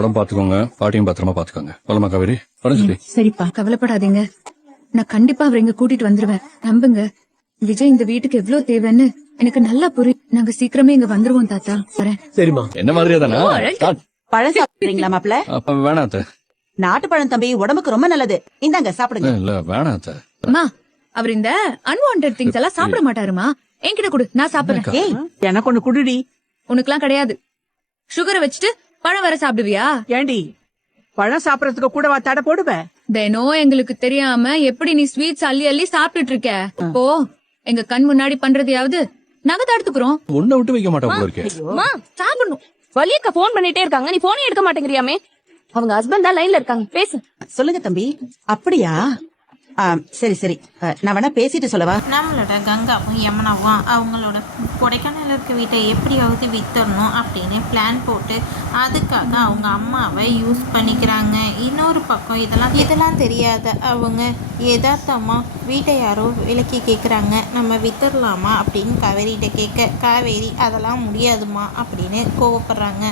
உடம்பு பாத்துக்கோங்க, பாட்டியும் பத்திரமா பாத்துக்கோங்க. போலமா காவேரி? சொல்லி சரிப்பா, கவலைப்படாதீங்க. நான் கண்டிப்பா அவரை இங்க கூட்டிட்டு வந்துருவேன். நம்புங்க. விஜய் இந்த வீட்டுக்கு எவ்வளவு தேவைன்னு எனக்கு நல்லா புரியும். நாங்க சீக்கிரமே இங்க வந்துருவோம் தாத்தா. வரேன். சரிம்மா. என்ன மாதிரியே தானே? பழம் சாப்பிடுறீங்களா மாப்ள? அப்ப வேணாம் அத்தை. நாட்டு பழம் தம்பி, உடம்புக்கு ரொம்ப நல்லது. இந்தாங்க சாப்பிடுங்க. இல்ல வேணாம் அத்தை. அம்மா, அவர் இந்த அன்வான்டட் திங்ஸ் எல்லாம் சாப்பிட மாட்டாருமா. என்கிட்ட கொடு, நான் சாப்பிடுறேன். ஏய், எனக்கு ஒண்ணு குடுடி. உனக்குலாம் கிடையாது. சுகரை வச்சுட்டு பழம் வர சாப்பிடுவியா? ஏண்டி பழம் சாப்பிடறதுக்கு கூடவா தடை போடுவேன்? தினம் எங்களுக்கு தெரியாம எப்படி நீ ஸ்வீட்ஸ் அள்ளி அள்ளி சாப்பிட்டுட்டு இருக்க? இப்போ எங்க கண் முன்னாடி பண்றதையாவது நாங்க தடுத்துக்கிறோம். உன்னை விட்டு வைக்க மாட்டோம் போல இருக்கே. சாப்பிடணும். வலியக்கா போன் பண்ணிட்டே இருக்காங்க, நீ போனே எடுக்க மாட்டேங்கிறியாமே. அவங்க ஹஸ்பண்ட் தான் லைன்ல இருக்காங்க, பேசு. சொல்லுங்க தம்பி. அப்படியா? சரி சரி, நான் வேணா பேசிட்டு சொல்லவா? நம்மளோட கங்காவும் யமுனாவும் அவங்களோட கொடைக்கானல் இருக்க வீட்டை எப்படியாவது வித்தரணும் அப்படின்னு பிளான் போட்டு அதுக்காக அவங்க அம்மாவை யூஸ் பண்ணிக்கிறாங்க. இன்னொரு பக்கம் இதெல்லாம் தெரியாத அவங்க யதார்த்தமாக வீட்டை யாரோ விலக்கி கேட்குறாங்க, நம்ம வித்தரலாமா அப்படின்னு காவேரிகிட்ட கேட்க, காவேரி அதெல்லாம் முடியாதுமா அப்படின்னு கோவப்படுறாங்க.